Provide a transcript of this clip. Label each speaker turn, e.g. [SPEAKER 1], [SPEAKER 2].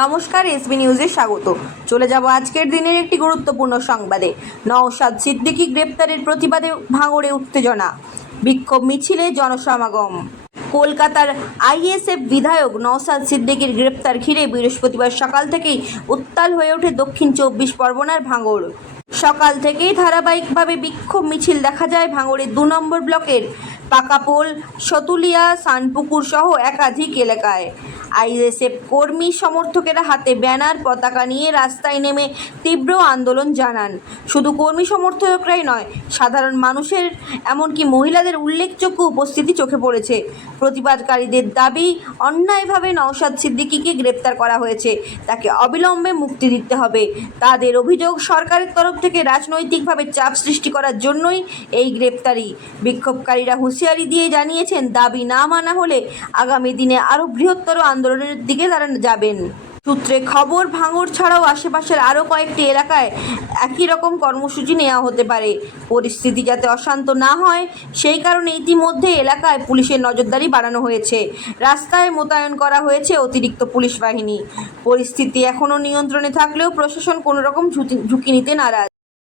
[SPEAKER 1] নমস্কার এসবি নিউজে স্বাগত। চলে যাব আজকের দিনের একটি গুরুত্বপূর্ণ সংবাদে। নওশাদ সিদ্দিকী গ্রেপ্তারের প্রতিবাদে ভাঙড়ে উত্তেজনা। বিক্ষোভ মিছিলে জনসমাগম। কলকাতার আইএসএফ বিধায়ক নওশাদ সিদ্দিকীর গ্রেপ্তার ঘিরে বৃহস্পতিবার সকাল থেকেই উত্তাল হয়ে ওঠে দক্ষিণ চব্বিশ পরগনার ভাঙড়। সকাল থেকেই ধারাবাহিকভাবে বিক্ষোভ মিছিল দেখা যায় ভাঙড়ের দু নম্বর ব্লকের পাকাপোল সতুলিয়া সানপুকুর সহ একাধিক এলাকায়। আইএসএফ কর্মী সমর্থকেরা হাতে ব্যানার পতাকা নিয়ে রাস্তায় নেমে তীব্র আন্দোলন জানান। শুধু কর্মী সমর্থকরাই নয়, সাধারণ মানুষের, এমনকি মহিলাদের উল্লেখযোগ্য উপস্থিতি চোখে পড়েছে। প্রতিবাদকারীদের দাবি, অন্যায়ভাবে নওশাদ সিদ্দিকিকে গ্রেপ্তার করা হয়েছে। তাকে অবিলম্বে মুক্তি দিতে হবে। তাদের অভিযোগ সরকারের তরফ থেকে রাজনৈতিকভাবে চাপ সৃষ্টি করার জন্যই এই গ্রেপ্তারি। বিক্ষোভকারীরা হুঁশিয়ারি দিয়ে জানিয়েছেন, দাবি না মানা হলে আগামী দিনে আরও বৃহত্তর আন্দোলনের দিকে তারা যাবেন। সূত্রে খবর, ভাঙড় ছাড়াও আশেপাশের আরও কয়েকটি এলাকায় একই রকম কর্মসূচি নেওয়া হতে পারে। পরিস্থিতি যাতে অশান্ত না হয়, সেই কারণে ইতিমধ্যে এলাকায় পুলিশের নজরদারি বাড়ানো হয়েছে। রাস্তায় মোতায়েন করা হয়েছে অতিরিক্ত পুলিশ বাহিনী। পরিস্থিতি এখনও নিয়ন্ত্রণে থাকলেও প্রশাসন কোনো রকম ঝুঁকি ঝুঁকি নিতে নারাজ।